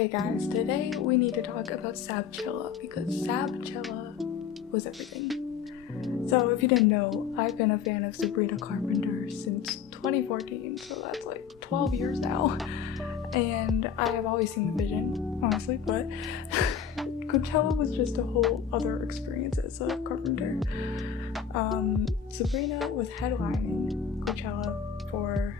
Okay guys, today we need to talk about Sabchella because Sabchella was everything. So if you didn't know, I've been a fan of Sabrina Carpenter since 2014, so that's like 12 years now. And I have always seen the vision, honestly, but Coachella was just a whole other experience as a Carpenter. Sabrina was headlining Coachella for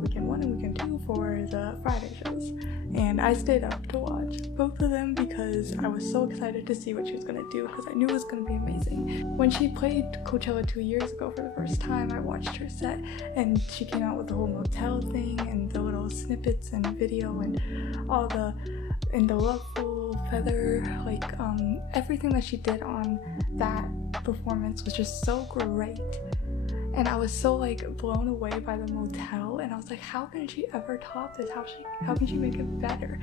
weekend 1 and weekend 2 for the Friday shows, and I stayed up to watch both of them because I was so excited to see what she was gonna do because I knew it was gonna be amazing. When she played Coachella 2 years ago for the first time, I watched her set and she came out with the whole motel thing and the little snippets and video and all the loveful feather, like everything that she did on that performance was just so great. And I was so like blown away by the motel, and I was like, how can she ever top this? How can she make it better?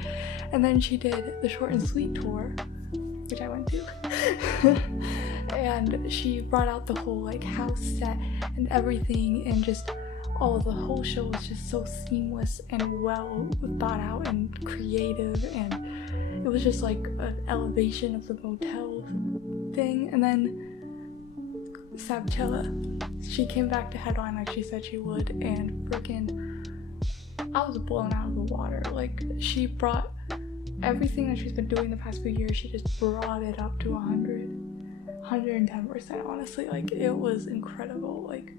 And then she did the Short and Sweet tour, which I went to, and she brought out the whole like house set and everything, and just the whole show was just so seamless and well thought out and creative, and it was just like an elevation of the motel thing. And then Sabchella, she came back to headline like she said she would, and freaking I was blown out of the water. Like, she brought everything that she's been doing the past few years, she just brought it up to 110%, honestly. Like, it was incredible. Like,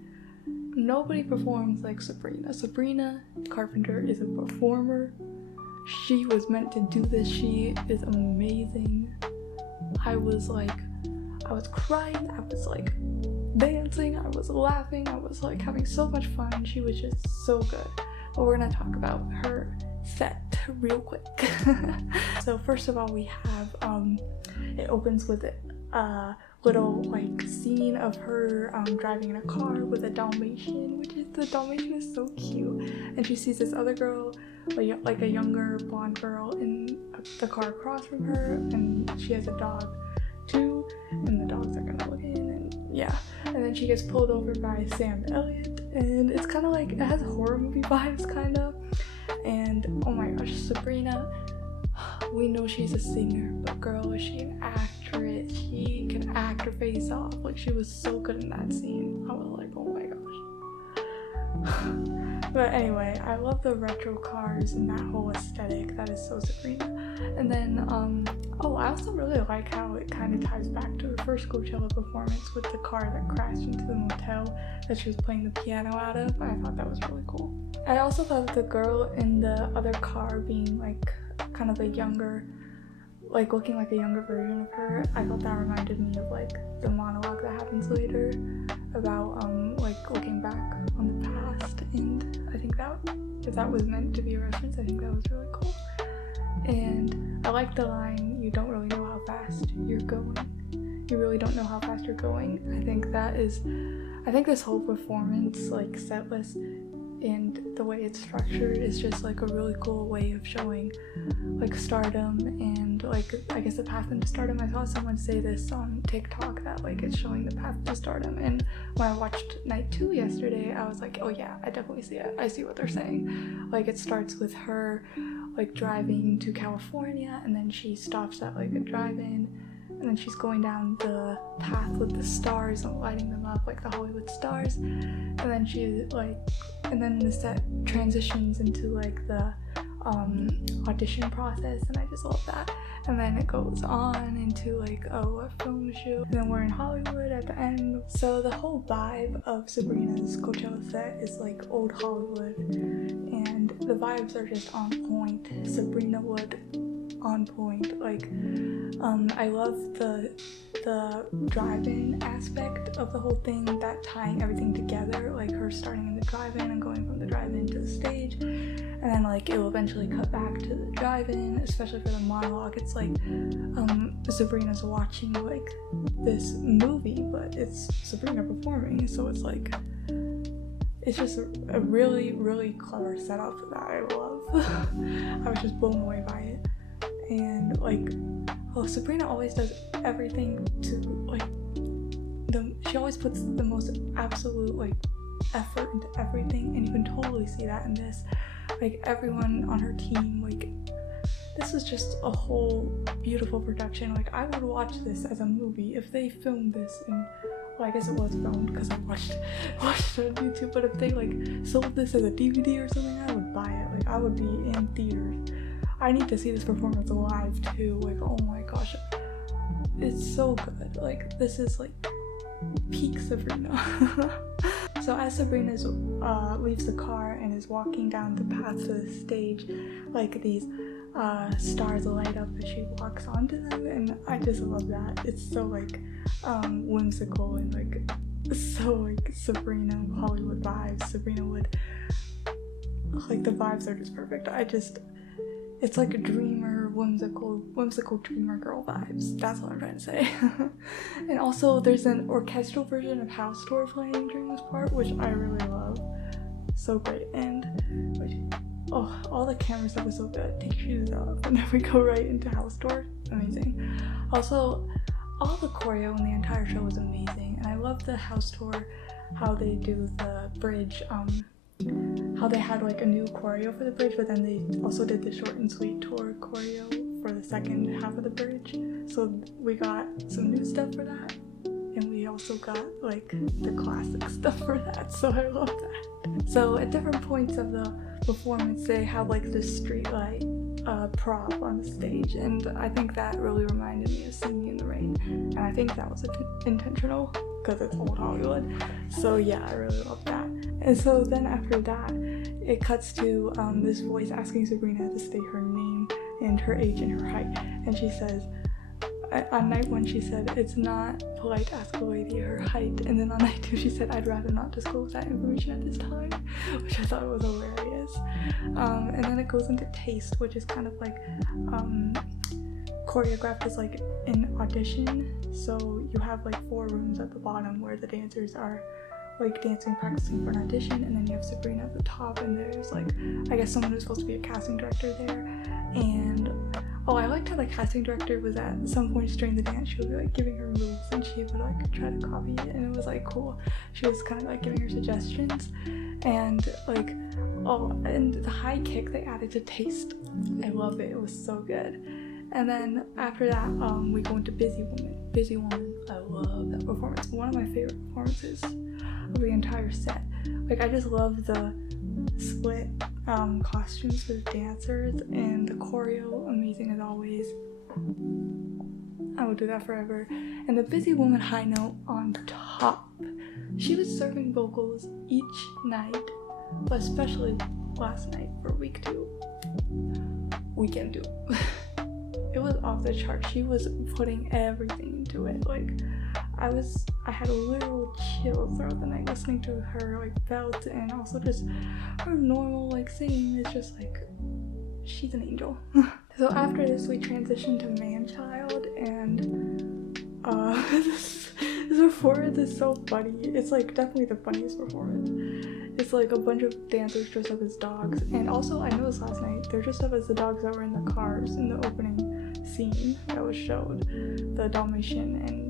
nobody performs like Sabrina. Sabrina Carpenter is a performer. She was meant to do this. She is amazing. I was crying, I was like dancing, I was laughing, I was like having so much fun. She was just so good. But we're gonna talk about her set real quick. So first of all, we have it opens with a little like scene of her driving in a car with a Dalmatian, the Dalmatian is so cute, and she sees this other girl, like a younger blonde girl, in the car across from her, and she has a dog too, and the dogs are gonna look in, and yeah. And then she gets pulled over by Sam Elliott, and it's kind of like, it has horror movie vibes kind of. And oh my gosh, Sabrina, we know she's a singer, but girl, is she an actress? She can act her face off. Like, she was so good in that scene. I was like, oh my gosh. But anyway, I love the retro cars and that whole aesthetic. That is so Sabrina. And then I also really like how it kind of ties back to her first Coachella performance with the car that crashed into the motel that she was playing the piano out of. I thought that was really cool. I also thought that the girl in the other car being like kind of a younger, like looking like a younger version of her, I thought that reminded me of like the monologue that happens later about like looking back on the past, and I think that if that was meant to be a reference, I think that was really cool. And I like the line, you don't really know how fast you're going. You really don't know how fast you're going. I think this whole performance, like set list and the way it's structured, is just like a really cool way of showing like stardom and like, I guess, the path into stardom. I saw someone say this on TikTok that like it's showing the path to stardom, and when I watched night 2 yesterday, I was like, oh yeah, I definitely see it. I see what they're saying. Like, it starts with her like driving to California, and then she stops at like a drive-in, and then she's going down the path with the stars and lighting them up like the Hollywood stars, and then the set transitions into like the audition process, and I just love that. And then it goes on into like a film shoot, and then we're in Hollywood at the end. So the whole vibe of Sabrina's Coachella set is like old Hollywood, and the vibes are just on point. Sabrina Wood on point. Like, I love the drive-in aspect of the whole thing, that tying everything together, like her starting in the drive-in and going from the drive-in to the stage, and then like it will eventually cut back to the drive-in, especially for the monologue. It's like Sabrina's watching like this movie, but it's Sabrina performing, so it's like, it's just a really, really clever setup that I love. I was just blown away by it. And like, Sabrina always does everything to like she always puts the most absolute like effort into everything, and you can totally see that in this. Like, everyone on her team, like, this was just a whole beautiful production. Like, I would watch this as a movie if they filmed this in, well, I guess it was filmed because I watched it on YouTube, but if they like sold this as a DVD or something, I would buy it. Like, I would be in theaters. I need to see this performance live too. Like, oh my gosh, it's so good. Like, this is like peak Sabrina. So as Sabrina leaves the car and is walking down the path to the stage, like these stars light up as she walks onto them, and I just love that. It's so like whimsical and like so like Sabrina Hollywood vibes. Sabrina would, like, the vibes are just perfect. It's like a dreamer, whimsical dreamer girl vibes. That's what I'm trying to say. And also there's an orchestral version of House Tour playing during this part, which I really love. So great. And all the camera stuff was so good. Take your shoes off and then we go right into House Tour. Amazing. Also, all the choreo in the entire show was amazing, and I love the House Tour, how they do the bridge, how they had like a new choreo for the bridge, but then they also did the short and sweet tour choreo for the second half of the bridge. So we got some new stuff for that, and we also got like the classic stuff for that, so I love that. So at different points of the performance, they have like this street light prop on the stage, and I think that really reminded me of Singing in the Rain, and I think that was intentional because it's old Hollywood. So yeah, I really love that. And so then after that, it cuts to this voice asking Sabrina to state her name and her age and her height, and she says, on night 1 she said, "It's not polite to ask a lady her height," and then on night 2 she said, "I'd rather not disclose that information at this time," which I thought was hilarious. And then it goes into taste, which is kind of like choreographed as like an audition. So you have like 4 rooms at the bottom where the dancers are like dancing, practicing for an audition, and then you have Sabrina at the top, and there's like, I guess someone who's supposed to be a casting director there. And I liked how the casting director was at some points during the dance, she would be like giving her moves and she would like try to copy it, and it was like cool. She was kind of like giving her suggestions, and like, and the high kick they added to taste, I love it. It was so good. And then after that, we go into Busy Woman. Busy Woman, I love that performance. One of my favorite performances of the entire set. Like, I just love the split costumes for the dancers, and the choreo, amazing as always. I will do that forever. And the Busy Woman high note on top. She was serving vocals each night, but especially last night for week 2. Weekend 2. It was off the chart. She was putting everything into it. Like, I had a literal chill throughout the night listening to her like belt, and also just her normal like singing is just like, she's an angel. So after this we transitioned to Man-Child, and this performance is so funny. It's like definitely the funniest performance. It's like a bunch of dancers dressed up as dogs, and also I noticed last night they're dressed up as the dogs that were in the cars in the opening scene that was showed, the Dalmatian and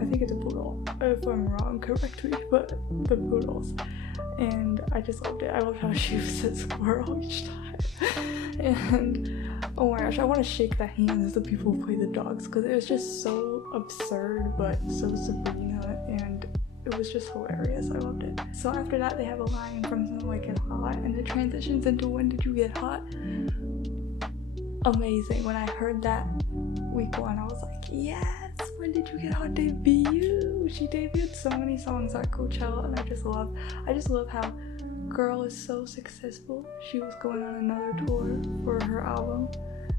I think it's a poodle. If I'm wrong, correct me, but the poodles. And I just loved it. I loved how she said squirrel each time. And oh my gosh, I want to shake the hands of the people who play the dogs, because it was just so absurd but so Sabrina, and it was just hilarious. I loved it. So after that they have a line from something like Get Hot, and it transitions into When Did You Get Hot? Amazing. When I heard that week 1, I was like, yes, When Did You Get Hot debut? She debuted so many songs at Coachella, and I just love how girl is so successful. She was going on another tour for her album,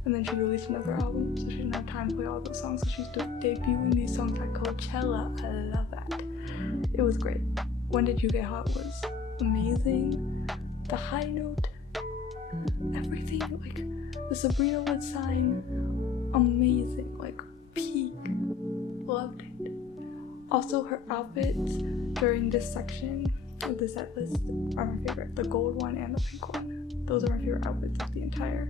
and then she released another album, so she didn't have time to play all those songs, so she's debuting these songs at Coachella. I love that. It was great. When Did You Get Hot was amazing. The high note, everything, like the Sabrina Wood sign, amazing, like peak. Loved it. Also, her outfits during this section of the set list are my favorite. The gold one and the pink one. Those are my favorite outfits of the entire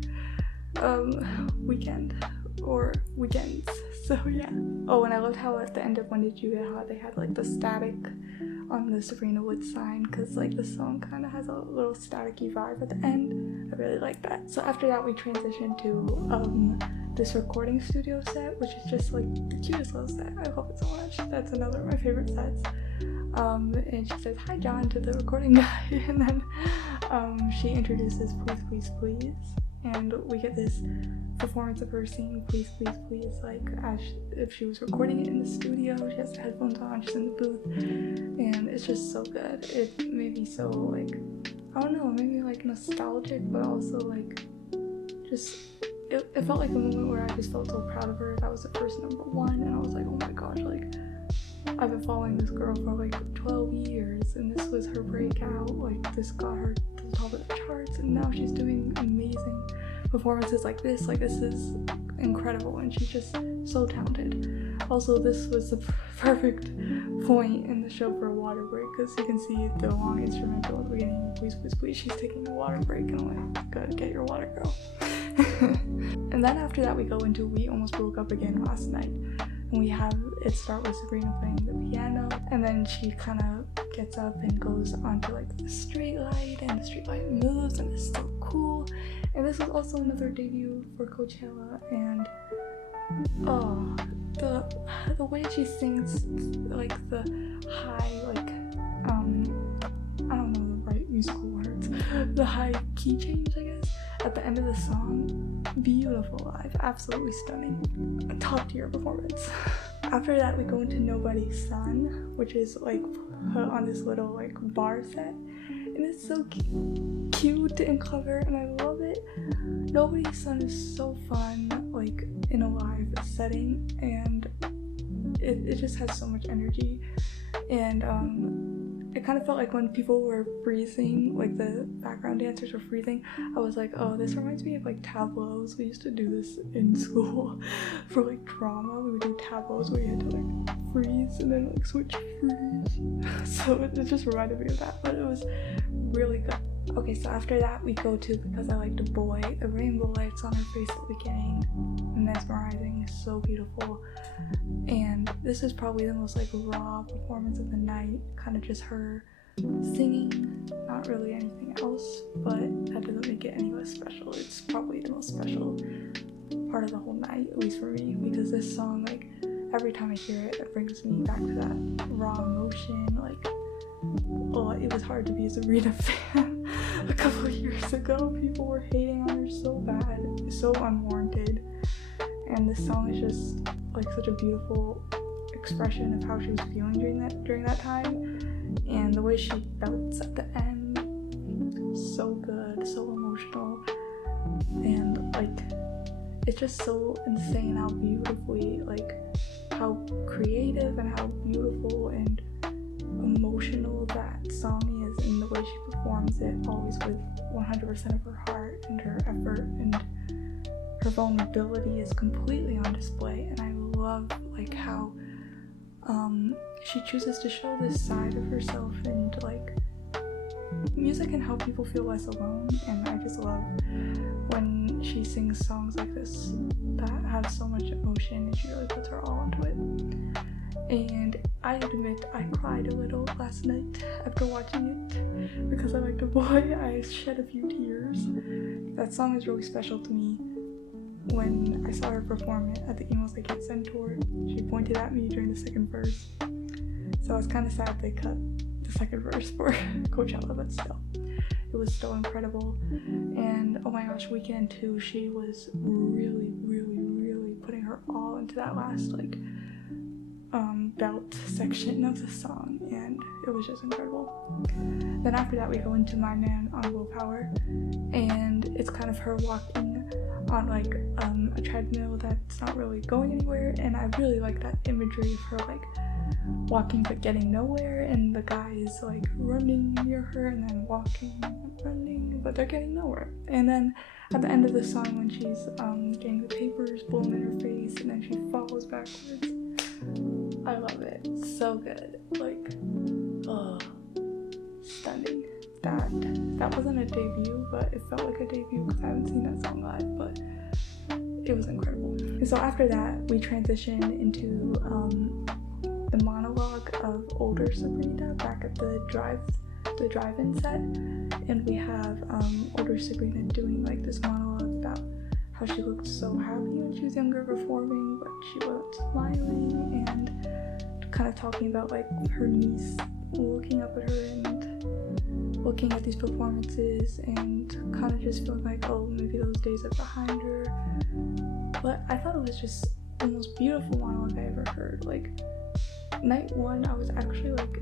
weekend or weekends. So yeah. Oh, and I loved how at the end of When Did You Get Hot they had like the static on the Sabrina Wood sign, because like the song kind of has a little staticky vibe at the end. I really like that. So after that, we transitioned to this recording studio set, which is just like the cutest little set. I love it so much. That's another of my favorite sets. And she says hi John to the recording guy, and then she introduces Please Please Please, and we get this performance of her singing Please Please Please like as if she was recording it in the studio. She has the headphones on, she's in the booth, and it's just so good. It made me so like, I don't know, it made me like nostalgic, but also like just it felt like a moment where I just felt so proud of her. That was the first number one, and I was like, oh my gosh, like I've been following this girl for like 12 years, and this was her breakout. Like this got her to the top of the charts, and now she's doing amazing performances like this. Like this is incredible, and she's just so talented. Also, this was the perfect point in the show for a water break, because you can see the long instrumental at the beginning. Please, please, please. She's taking a water break, and I'm like, good, get your water, girl. And then after that, we go into We Almost Broke Up Again Last Night. And we have it start with Sabrina playing the piano, and then she kind of gets up and goes onto like the street light, and the street light moves, and it's so cool. And this was also another debut for Coachella, and oh, the way she sings, like the high, like I don't know the right musical words, the high key change, I guess, at the end of the song, beautiful live, absolutely stunning, top tier performance. After that, we go into Nobody's Son, which is like put on this little like bar set, and it's so cute and clever, and I love it. Nobody's Son is so fun, like in a live setting, and it just has so much energy. And it kind of felt like when people were freezing, like the background dancers were freezing, I was like, oh, this reminds me of like tableaus. We used to do this in school for like drama. We would do tableaus where you had to like freeze and then like switch freeze. So it just reminded me of that, but it was really good. Okay, so after that we go to Because I Liked a Boy. The rainbow lights on her face at the beginning, mesmerizing, so beautiful. And this is probably the most like raw performance of the night, kind of just her singing, not really anything else, but that doesn't make it any less special. It's probably the most special part of the whole night, at least for me, because this song, like every time I hear it, it brings me back to that raw emotion. Like, oh, it was hard to be a Sabrina fan a couple of years ago. People were hating on her so bad, so unwarranted, and this song is just like such a beautiful expression of how she was feeling during that time, and the way she belts at the end, so good, so emotional, and like it's just so insane how beautifully, like how creative and how beautiful and emotional that song is, and the way she performs it, always with 100% of her heart and her effort, and her vulnerability is completely on display. And I love like how she chooses to show this side of herself, and like music can help people feel less alone, and I just love when she sings songs like this that have so much emotion, and she really puts her all into it. And I admit I cried a little last night after watching it. Because I Liked a Boy, I shed a few tears. That song is really special to me. When I saw her perform it at the Emos I Can't Send tour, she pointed at me during the second verse. So I was kind of sad they cut the second verse for Coachella, but still, it was still incredible. And oh my gosh, Weekend too, she was really, really, really putting her all into that last like belt section of the song, and it was just incredible. Then after that we go into My Man on Willpower, and it's kind of her walking on like a treadmill that's not really going anywhere, and I really like that imagery of her like walking but getting nowhere, and the guy is like running near her and then walking and running, but they're getting nowhere. And then at the end of the song, when she's getting the papers blown in her face and then she falls backwards, I love it. So good. Like, oh, stunning. That wasn't a debut, but it felt like a debut because I haven't seen that song live, but it was incredible. And so after that, we transition into the monologue of older Sabrina back at the drive-in set, and we have older Sabrina doing like this monologue about how she looked so happy when she was younger performing, but she wasn't smiling, and kind of talking about like her niece looking up at her and looking at these performances and kind of just feeling like, oh, maybe those days are behind her. But I thought it was just the most beautiful monologue I ever heard. Like, night one, I was actually like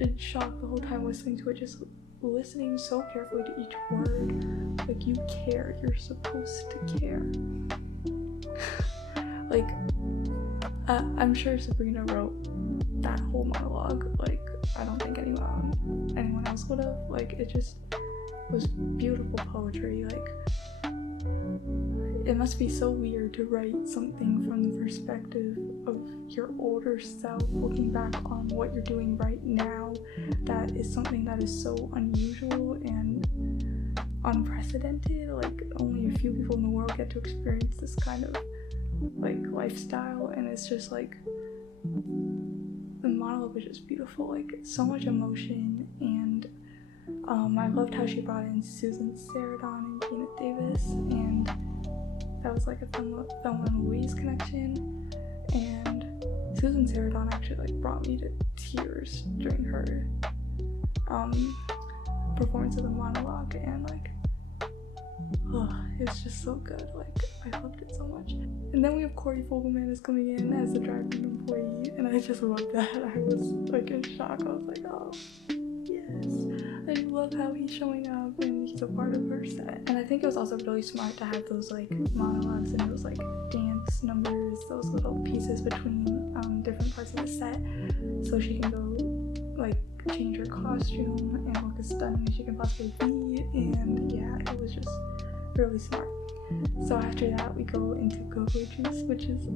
in shock the whole time listening to it, just listening so carefully to each word. Like, you care, you're supposed to care. Like, I'm sure Sabrina wrote that whole monologue. Like, I don't think anyone else would have. Like, it just was beautiful poetry. Like, it must be so weird to write something from the perspective of your older self, looking back on what you're doing right now. That is something that is so unusual and unprecedented. Like, only a few people in the world get to experience this kind of like lifestyle, and it's just like the monologue was just beautiful. Like, so much emotion, and I loved how she brought in Susan Sarandon and Gina Davis, and that was like a Thelma and Louise connection. And Susan Sarandon actually like brought me to tears during her performance of the monologue, and like, oh, it's just so good. Like, I loved it so much. And then we have Corey Fogelman is coming in as the driving employee, and I just loved that. I was like in shock. I was like, oh yes, I love how he's showing up and he's a part of her set. And I think it was also really smart to have those like monologues and those like dance numbers, those little pieces between different parts of the set, so she can go like change her costume and look as stunning as she can possibly be. And yeah, it was just really smart. So after that, we go into Go-Go Juice, which is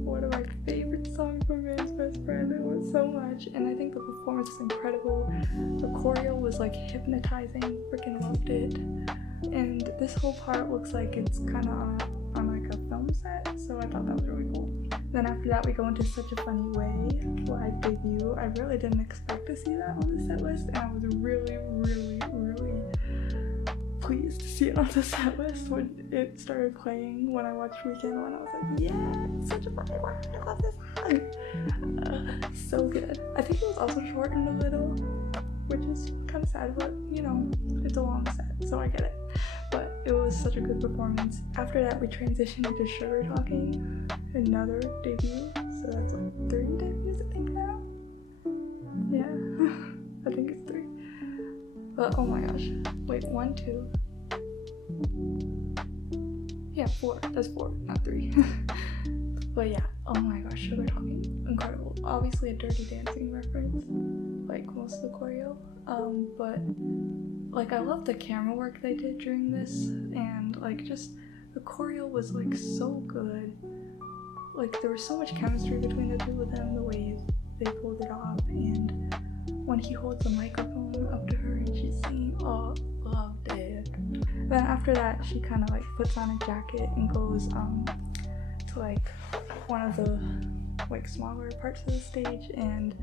one of my favorite songs from Man's Best Friend. I love it so much, and I think the performance is incredible. The choreo was like hypnotizing, freaking loved it. And this whole part looks like it's kind of on like a film set, so I thought that was really cool. Then after that, we go into Such a Funny Way, live debut. I really didn't expect to see that on the set list, and I was really, really, really pleased to see it on the set list when it started playing when I watched Weekend One. I was like, yeah, Such a Funny Way, I love this song. So good. I think it was also shortened a little, which is kind of sad, but you know, it's a long set, so I get it. But it was such a good performance. After that, we transitioned into Sugar Talking, another debut. So that's like 3 debuts, I think now. Yeah, I think it's 3. But oh my gosh, wait, 1, 2. Yeah, 4. That's 4, not 3. But yeah, oh my gosh, Sugar Talking, incredible. Obviously a Dirty Dancing reference, like most of the choreo. But like, I love the camera work they did during this, and like just the choreo was like so good. Like, there was so much chemistry between the two of them, the way they pulled it off, and when he holds the microphone up to her and she's singing, oh, loved it. Then after that, she kind of like puts on a jacket and goes to like one of the like smaller parts of the stage and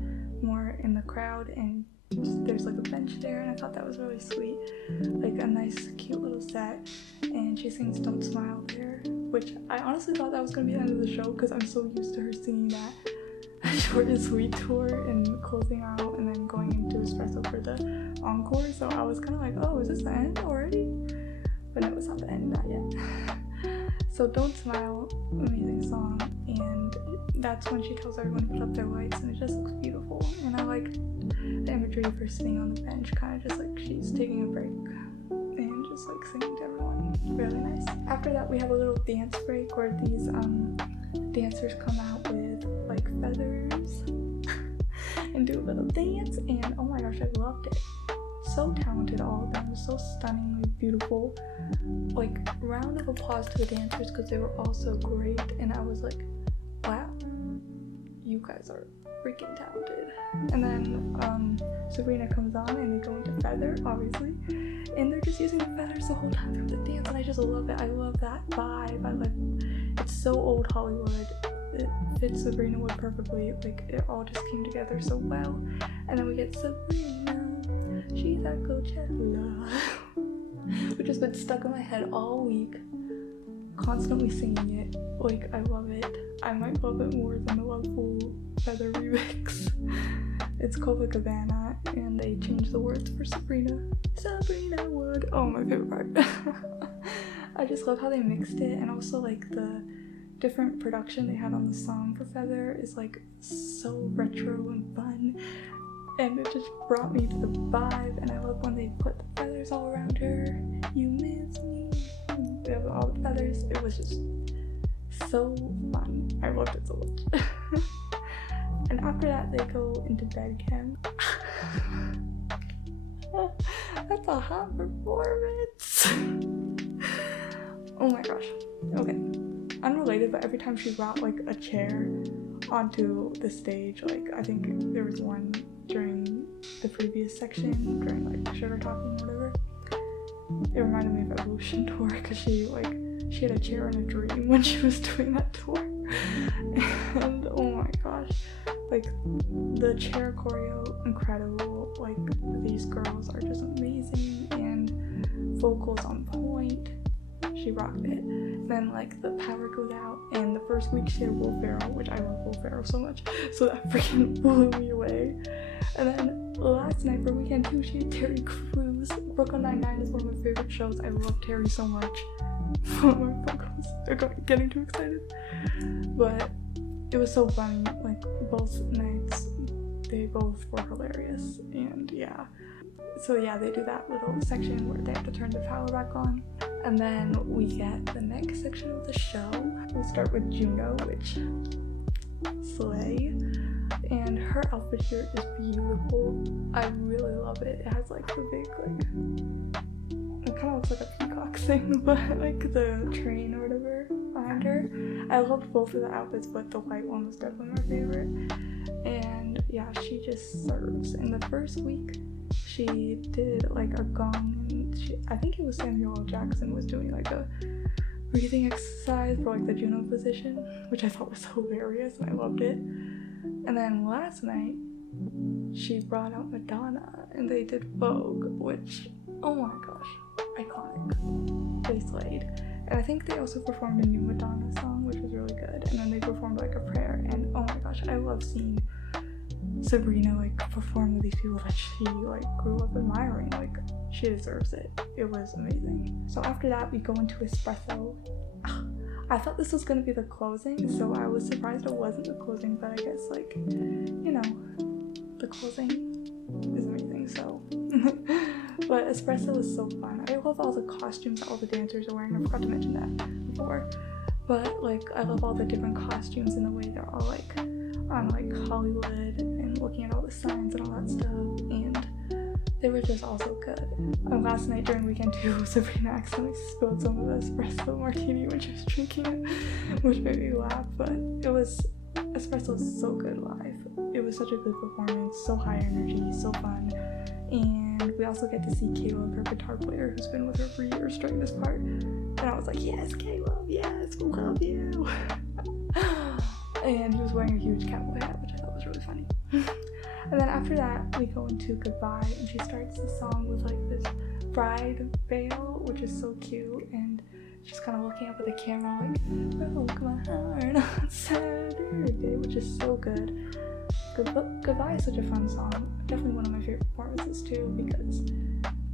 more in the crowd, and there's like a bench there, and I thought that was really sweet, like a nice cute little set. And she sings Don't Smile there, which I honestly thought that was gonna be the end of the show because I'm so used to her singing that Short and Sweet tour and closing out and then going into Espresso for the encore. So I was kind of like, oh, is this the end already? But no, it's not the end, not yet. So Don't Smile, amazing song, and that's when she tells everyone to put up their lights, and it just looks beautiful. And I like the imagery of her sitting on the bench, kind of just like she's taking a break and just like singing to everyone. Really nice. After that, we have a little dance break where these dancers come out with like feathers and do a little dance, and oh my gosh, I loved it. So talented, all of them, so stunningly beautiful. Like, round of applause to the dancers because they were all so great, and I was like, wow, you guys are freaking talented. And then Sabrina comes on and they go into feather, obviously, and they're just using the feathers the whole time through the dance, and I just love it. I love that vibe. It's so old Hollywood. it fits Sabrina Wood perfectly. Like, it all just came together so well. And then we get Sabrina, she's at Coachella, which has been stuck in my head all week, constantly singing it. Like, I love it. I might love it more than the Loveful Feather remix. It's Copacabana, and they changed the words for Sabrina Wood. Oh, my favorite part. I just love how they mixed it, and also like the different production they had on the song for Feather is like so retro and fun, and it just brought me to the vibe. And I love when they put the feathers all around her. You miss me. They have all the feathers. It was just so fun. I loved it so much. And after that, they go into bed again. That's a hot performance. Oh my gosh. Okay. Unrelated, but every time she brought like a chair onto the stage, like I think there was one during the previous section, during like Sugar Talking or whatever, it reminded me of Evolution Tour, because she had a chair in a dream when she was doing that tour. And oh my gosh, like the chair choreo, incredible. Like, these girls are just amazing, and vocals on point. She rocked it. Then like the power goes out, and the first week she had Will Ferrell, which I love Will Ferrell so much, so that freaking blew me away. And then last night for weekend 2, she had Terry Crews. Brooklyn Nine-Nine is one of my favorite shows. I love Terry so much. My vocals are getting too excited. But it was so funny. Like, both nights, they both were hilarious. And yeah. So yeah, they do that little section where they have to turn the power back on. And then we get the next section of the show. We start with Juno, which slay. And her outfit here is beautiful. I really love it. It has like the big, like, it kind of looks like a peacock thing, but like the train or whatever behind her. I loved both of the outfits, but the white one was definitely my favorite. And yeah, she just serves. In the first week, she did like a gong, and I think it was Samuel L. Jackson was doing like a breathing exercise for like the Juno position, which I thought was hilarious, and I loved it. And then last night, she brought out Madonna, and they did Vogue, which, oh my gosh, iconic. They slayed. And I think they also performed a new Madonna song, which was really good. And then they performed like a prayer, and oh my gosh, I love seeing Sabrina like perform with these people that she like grew up admiring. Like, she deserves it. It was amazing. So after that, we go into Espresso. I thought this was gonna be the closing, so I was surprised it wasn't the closing, but I guess, like, you know, the closing is amazing, so. But Espresso is so fun. I love all the costumes that all the dancers are wearing. I forgot to mention that before. But like, I love all the different costumes and the way they're all like on like Hollywood and looking at all the signs and all that stuff, and they were just all so good. Last night during weekend 2, Sabrina accidentally spilled some of the espresso martini when she was drinking it, which made me laugh, but espresso is so good live. It was such a good performance, so high energy, so fun. And we also get to see Caleb, her guitar player, who's been with her for years during this part. And I was like, yes, Caleb, yes, we love you. And he was wearing a huge cowboy hat, which I thought was really funny. And then after that, we go into Goodbye, and she starts the song with like this bride veil, which is so cute, and she's kind of looking up at the camera like, broke my heart on Saturday, which is so good. Goodbye is such a fun song. Definitely one of my favorite performances too, because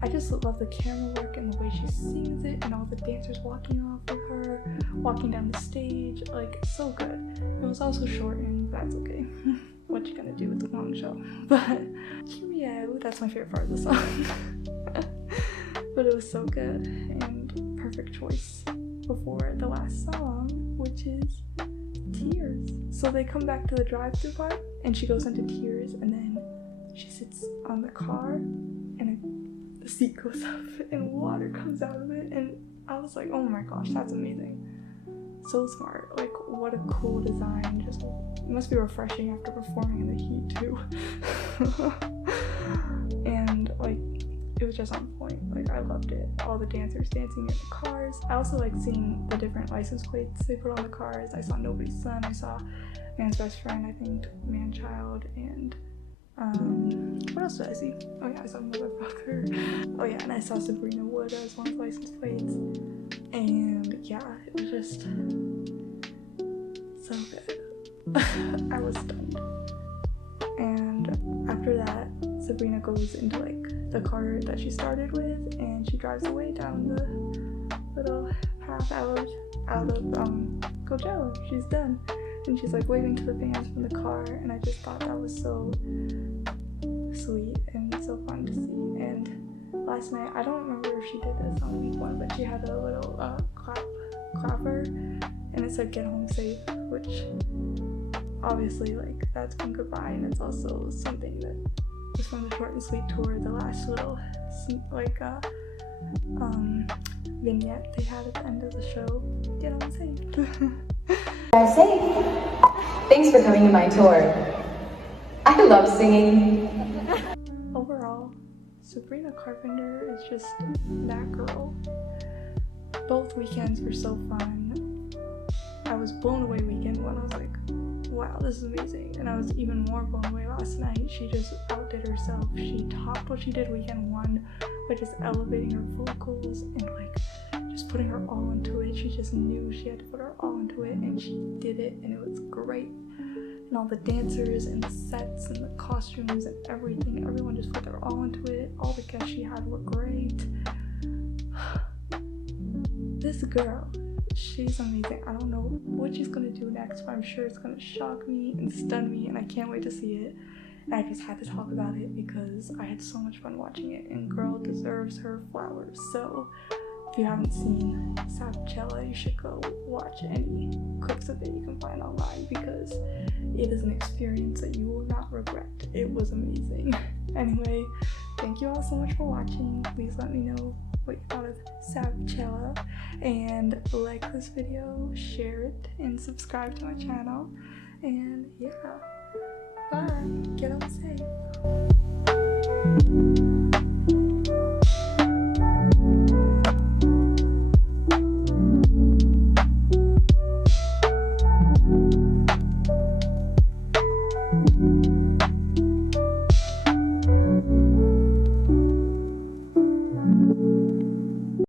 I just love the camera work and the way she sings it, and all the dancers walking off with her, walking down the stage, like, so good. It was also shortened, but that's okay. What you gonna do with the long show? But Cheerio, that's my favorite part of the song. But it was so good, and perfect choice before the last song, which is Tears. So they come back to the drive-thru part, and she goes into tears, and then she sits on the car, and the seat goes up, and water comes out of it, and I was like, oh my gosh, that's amazing. So smart. Like, what a cool design. Just, it must be refreshing after performing in the heat too. And like, it was just on point. Like, I loved it. All the dancers dancing in the cars. I also like seeing the different license plates they put on the cars. I saw Nobody's Son, I saw Man's Best Friend, I think Man-Child, and what else did I see? Oh yeah, I saw Motherfucker. Oh yeah, and I saw Sabrina Wood as one of the license plates. And yeah, it was just so good. I was stunned. And after that, Sabrina goes into like the car that she started with, and she drives away down the little path out of Coachella. She's done, and she's like waving to the fans from the car, and I just thought that was so sweet and so fun to see. And last night, I don't remember if she did this on week 1, but she had a little clapper, and it said "Get home safe," which obviously, like, that's been goodbye, and it's also something that was from the Short and Sweet tour, the last little like vignette they had at the end of the show. Get home safe. Drive safe. Thanks for coming to my tour. I love singing. Overall, Sabrina Carpenter is just that girl. Both weekends were so fun. I was blown away weekend 1. I was like, wow, this is amazing. And I was even more blown away last night. She just outdid herself. She topped what she did weekend 1 by just elevating her vocals and like just putting her all into it. She just knew she had to put her all into it, and she did it, and it was great. And all the dancers and the sets and the costumes and everything, everyone just put their all into it. All the guests she had were great. This girl, she's amazing. I don't know what she's gonna do next, but I'm sure it's gonna shock me and stun me, and I can't wait to see it. And I just had to talk about it because I had so much fun watching it, and girl deserves her flowers. So if you haven't seen Sabchella, you should go watch any clips of it you can find online, because it is an experience that you will not regret. It was amazing. Anyway, thank you all so much for watching. Please let me know what you thought of Sabchella, and like this video, share it, and subscribe to my channel. And yeah, bye. Get home safe.